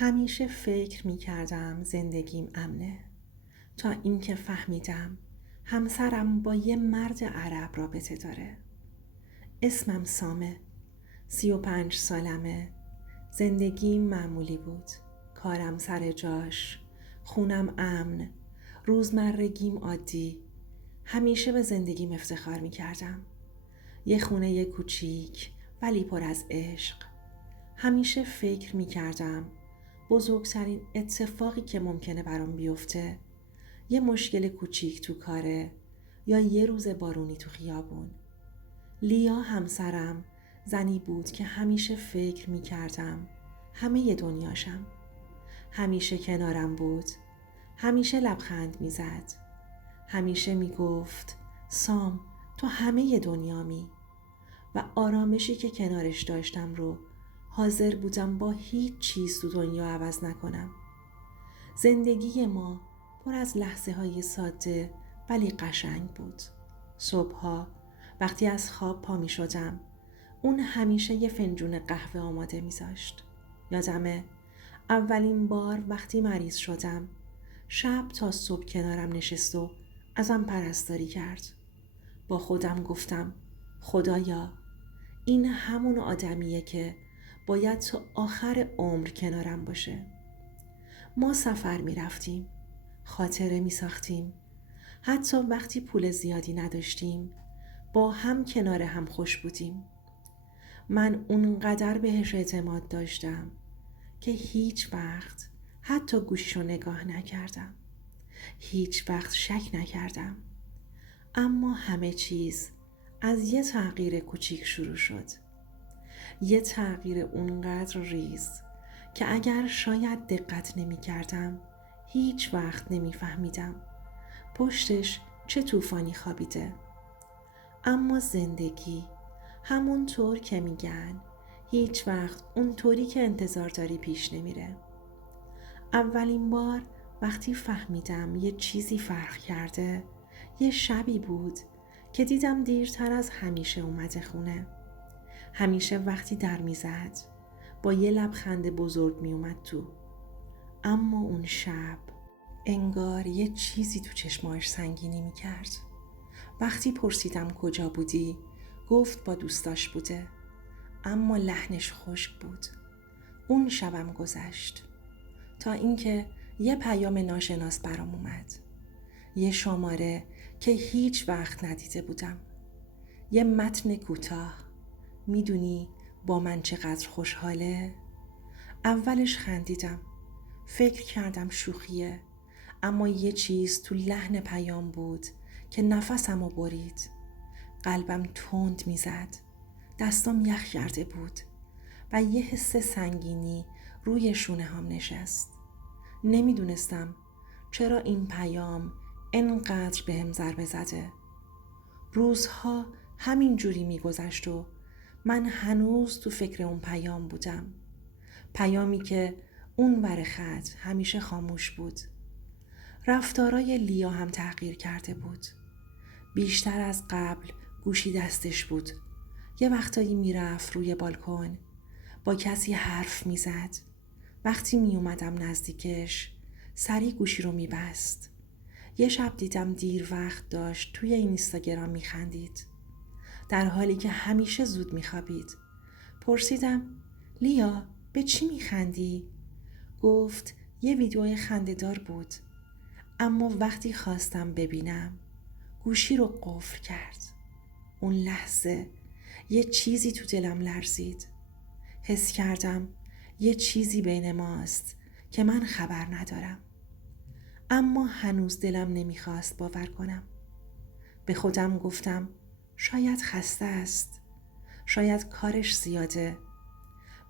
همیشه فکر می کردم زندگیم امنه، تا اینکه فهمیدم همسرم با یه مرد عرب رابطه داره. اسمم سامه، 35 سالمه. زندگیم معمولی بود، کارم سر جاش، خونم امن، روزمرگیم عادی. همیشه به زندگیم افتخار می کردم. یه خونه کوچیک ولی پر از عشق. همیشه فکر می کردم بزرگترین اتفاقی که ممکنه برام بیفته یه مشکل کوچیک تو کاره یا یه روز بارونی تو خیابون. لیا همسرم زنی بود که همیشه فکر می کردم همه دنیاشم. همیشه کنارم بود، همیشه لبخند می زد، همیشه می گفت سام تو همه دنیامی، و آرامشی که کنارش داشتم رو حاضر بودم با هیچ چیز تو دنیا عوض نکنم. زندگی ما پر از لحظه های ساده ولی قشنگ بود. صبحها وقتی از خواب پا می شدم، اون همیشه یه فنجون قهوه آماده می زاشت. یادمه اولین بار وقتی مریض شدم، شب تا صبح کنارم نشست و ازم پرستاری کرد. با خودم گفتم خدایا، این همون آدمیه که باید تا آخر عمر کنارم باشه. ما سفر می رفتیم، خاطره می ساختیم، حتی وقتی پول زیادی نداشتیم با هم کنار هم خوش بودیم. من اونقدر بهش اعتماد داشتم که هیچ وقت حتی گوششو نگاه نکردم، هیچ وقت شک نکردم. اما همه چیز از یه تغییر کوچیک شروع شد. یه تغییر اونقدر ریز که اگر شاید دقت نمی کردم هیچ وقت نمی فهمیدم پشتش چه طوفانی خوابیده. اما زندگی همونطور که میگن هیچ وقت اونطوری که انتظار داری پیش نمیره. اولین بار وقتی فهمیدم یه چیزی فرق کرده، یه شبی بود که دیدم دیرتر از همیشه اومده خونه. همیشه وقتی در میزد با یه لبخند بزرگ میومد تو. اما اون شب انگار یه چیزی تو چشماش سنگینی میکرد. وقتی پرسیدم کجا بودی، گفت با دوستاش بوده، اما لحنش خشک بود. اون شبم گذشت تا اینکه یه پیام ناشناس برام اومد، یه شماره که هیچ وقت ندیده بودم، یه متن کوتاه. میدونی با من چقدر خوشحاله؟ اولش خندیدم، فکر کردم شوخیه، اما یه چیز تو لحن پیام بود که نفسمو برید. قلبم تند میزد، دستام یخ کرده بود و یه حس سنگینی روی شونه هم نشست. نمیدونستم چرا این پیام انقدر بهم ضربه زده. روزها همین جوری میگذشت و من هنوز تو فکر اون پیام بودم. پیامی که اون ور خط همیشه خاموش بود. رفتارای لیا هم تغییر کرده بود. بیشتر از قبل گوشی دستش بود. یه وقتایی میرفت روی بالکن با کسی حرف میزد. وقتی میومدم نزدیکش سریع گوشی رو میبست. یه شب دیدم دیر وقت داشت توی اینستاگرام میخندید، در حالی که همیشه زود میخوابید. پرسیدم لیا به چی میخندی؟ گفت یه ویدیوی خنده‌دار بود، اما وقتی خواستم ببینم گوشی رو قفل کرد. اون لحظه یه چیزی تو دلم لرزید. حس کردم یه چیزی بین ماست که من خبر ندارم. اما هنوز دلم نمیخواست باور کنم. به خودم گفتم شاید خسته است، شاید کارش زیاده،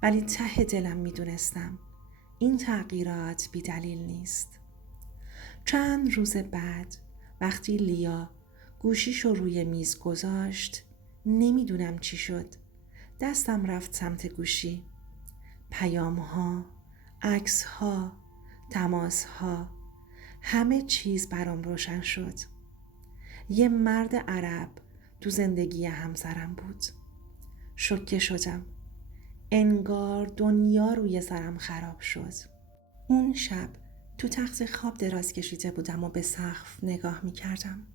ولی ته دلم میدونستم این تغییرات بی دلیل نیست. چند روز بعد وقتی لیا گوشیشو روی میز گذاشت، نمیدونم چی شد، دستم رفت سمت گوشی. پیام‌ها، عکس‌ها، تماس‌ها، همه چیز برام روشن شد. یه مرد عرب تو زندگی همسرم بود. شوکه شدم. انگار دنیا روی سرم خراب شد. اون شب تو تخت خواب دراز کشیده بودم و به سقف نگاه می کردم.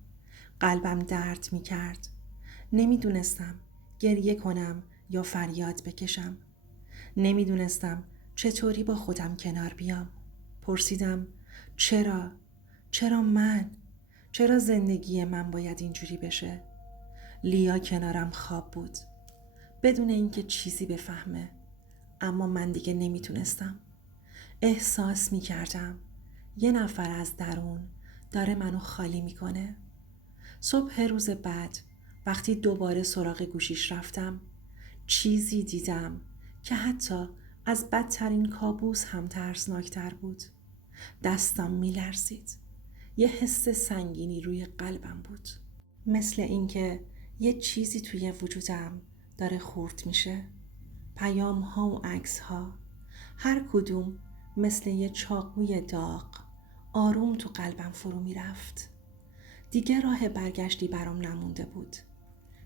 قلبم درد می کرد. نمیدونستم گریه کنم یا فریاد بکشم. نمیدونستم چطوری با خودم کنار بیام. پرسیدم چرا؟ چرا من؟ چرا زندگی من باید اینجوری بشه؟ لیا کنارم خواب بود، بدون اینکه چیزی بفهمه، اما من دیگه نمیتونستم. احساس میکردم یه نفر از درون داره منو خالی میکنه. صبح روز بعد وقتی دوباره سراغ گوشیش رفتم، چیزی دیدم که حتی از بدترین کابوس هم ترسناکتر بود. دستم میلرزید. یه حس سنگینی روی قلبم بود، مثل اینکه یه چیزی توی وجودم داره خورد میشه. پیام ها و عکس ها، هر کدوم مثل یه چاقوی داغ آروم تو قلبم فرو میرفت. دیگه راه برگشتی برام نمونده بود.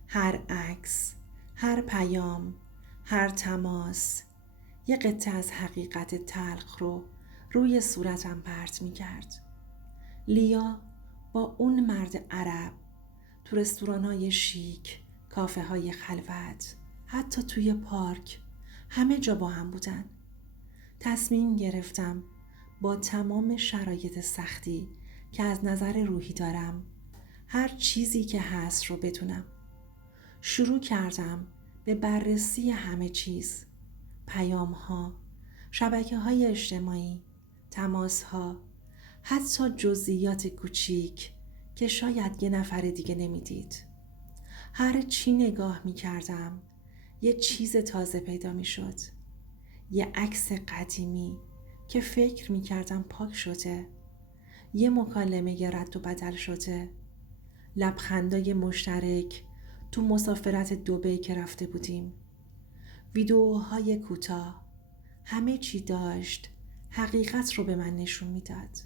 هر عکس، هر پیام، هر تماس یه قطعه از حقیقت تلخ رو روی صورتم پرت می کرد. لیا با اون مرد عرب تو رستوران‌های شیک، کافه‌های خلوت، حتی توی پارک، همه جا با هم بودن. تصمیم گرفتم با تمام شرایط سختی که از نظر روحی دارم هر چیزی که هست رو بدونم. شروع کردم به بررسی همه چیز، پیام ها، شبکه های اجتماعی، تماس ها، حتی جزئیات کوچیک که شاید یه نفر دیگه نمیدید. هر چی نگاه می کردم یه چیز تازه پیدا می شد. یه عکس قدیمی که فکر می کردم پاک شده، یه مکالمه رد و بدل شده، لبخندای مشترک تو مسافرت دبی که رفته بودیم، ویدیوهای کوتاه، همه چی داشت حقیقت رو به من نشون میداد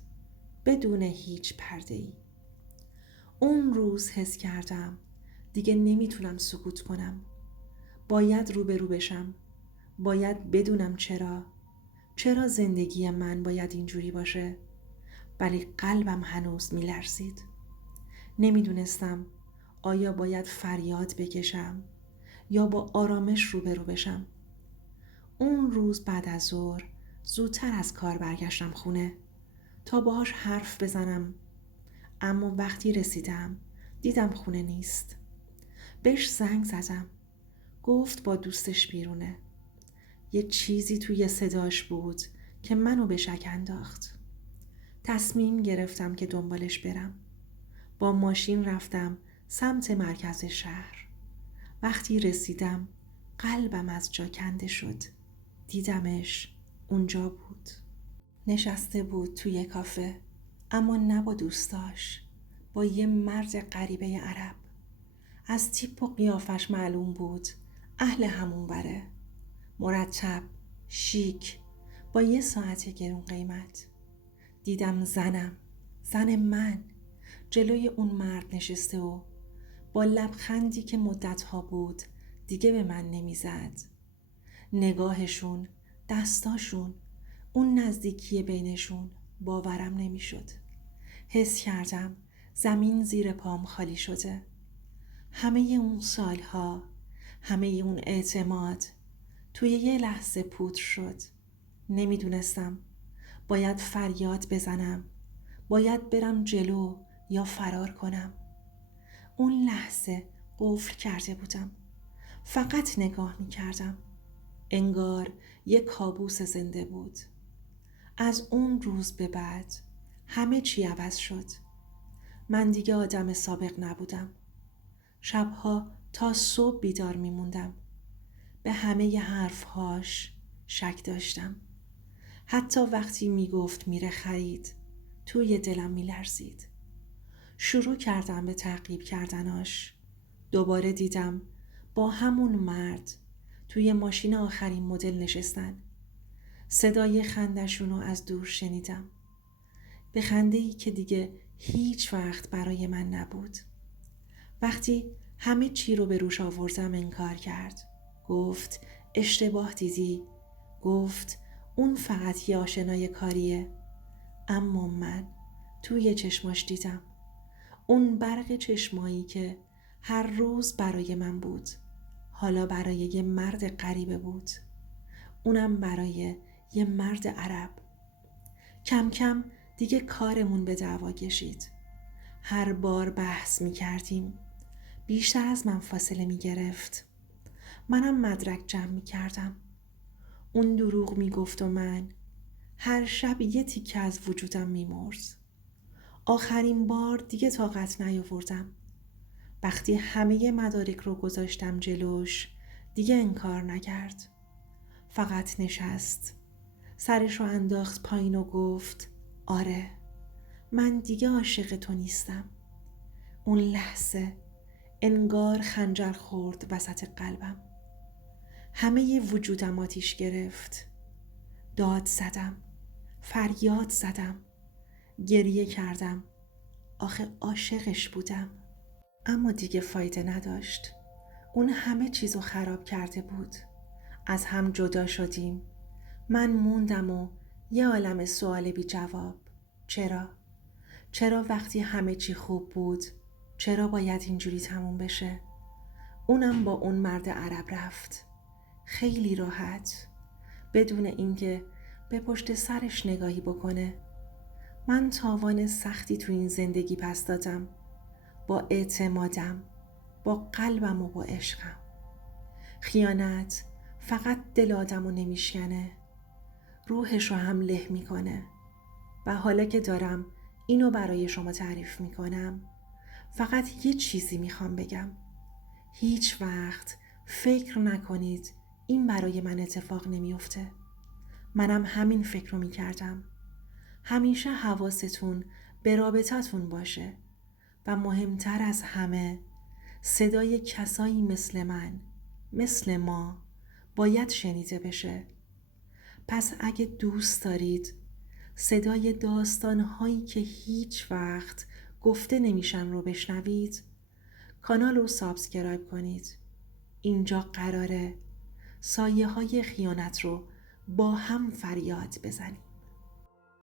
بدون هیچ پرده‌ای. اون روز حس کردم دیگه نمیتونم سکوت کنم. باید روبرو بشم. باید بدونم چرا زندگی من باید اینجوری باشه. ولی قلبم هنوز میلرزید. نمیدونستم آیا باید فریاد بکشم یا با آرامش روبرو بشم. اون روز بعد از ظهر زودتر از کار برگشتم خونه تا باهاش حرف بزنم، اما وقتی رسیدم دیدم خونه نیست. بهش زنگ زدم، گفت با دوستش بیرونه. یه چیزی توی صداش بود که منو به شک انداخت. تصمیم گرفتم که دنبالش برم. با ماشین رفتم سمت مرکز شهر. وقتی رسیدم قلبم از جا کنده شد. دیدمش اونجا بود. نشسته بود توی کافه، اما نه با دوستاش، با یه مرد غریبه عرب. از تیپ و قیافش معلوم بود اهل همون بره. مرتب، شیک، با یه ساعت گرون قیمت. دیدم زن من جلوی اون مرد نشسته و با لبخندی که مدتها بود دیگه به من نمیزد. نگاهشون، دستاشون، اون نزدیکی بینشون باورم نمیشد. حس کردم زمین زیر پام خالی شده. همه اون سالها، همه اون اعتماد توی یه لحظه پودر شد. نمیدونستم باید فریاد بزنم، باید برم جلو یا فرار کنم. اون لحظه قفل کرده بودم. فقط نگاه می کردم. انگار یک کابوس زنده بود. از اون روز به بعد همه چی عوض شد. من دیگه آدم سابق نبودم. شبها تا صبح بیدار می موندم. به همه ی حرفهاش شک داشتم. حتی وقتی می گفت میره خرید، توی دلم می لرزید. شروع کردم به تعقیب کردناش. دوباره دیدم با همون مرد توی ماشین آخرین مدل نشستن. صدای خندشونو از دور شنیدم. به خنده‌ای که دیگه هیچ وقت برای من نبود. وقتی همه چی رو به روش آوردم انکار کرد. گفت اشتباه دیدی. گفت اون فقط یه آشنای کاریه، اما من توی چشماش دیدم اون برق چشمایی که هر روز برای من بود، حالا برای یه مرد غریبه بود، اونم برای یه مرد عرب. کم کم دیگه کارمون به دعوا کشید. هر بار بحث می کردیم. بیشتر از من فاصله می گرفت. منم مدرک جمع می کردم. اون دروغ می گفت و من هر شب یه تیکه از وجودم می مرز. آخرین بار دیگه طاقت نیاوردم. وقتی همه مدارک رو گذاشتم جلوش دیگه انکار نکرد. فقط نشست. سرش رو انداخت پایین و گفت آره، من دیگه عاشق تو نیستم. اون لحظه انگار خنجر خورد وسط قلبم. همه وجودم آتیش گرفت. داد زدم، فریاد زدم، گریه کردم. آخه عاشقش بودم. اما دیگه فایده نداشت. اون همه چیزو خراب کرده بود. از هم جدا شدیم. من موندم و یه عالم سوال بی جواب. چرا؟ چرا وقتی همه چی خوب بود؟ چرا باید اینجوری تموم بشه؟ اونم با اون مرد عرب رفت. خیلی راحت. بدون اینکه به پشت سرش نگاهی بکنه. من تاوان سختی تو این زندگی پس دادم. با اعتمادم، با قلبم و با عشقم. خیانت فقط دل آدمو نمیشکنه، روحش رو هم له میکنه. و حالا که دارم اینو برای شما تعریف میکنم، فقط یه چیزی میخوام بگم. هیچ وقت فکر نکنید این برای من اتفاق نمیفته. منم همین فکر رو میکردم. همیشه حواستون به رابطتون باشه و مهمتر از همه صدای کسایی مثل من، مثل ما باید شنیده بشه. پس اگه دوست دارید صدای داستانهایی که هیچ وقت گفته نمیشن رو بشنوید، کانال رو سابسکرایب کنید. اینجا قراره سایه های خیانت رو با هم فریاد بزنیم.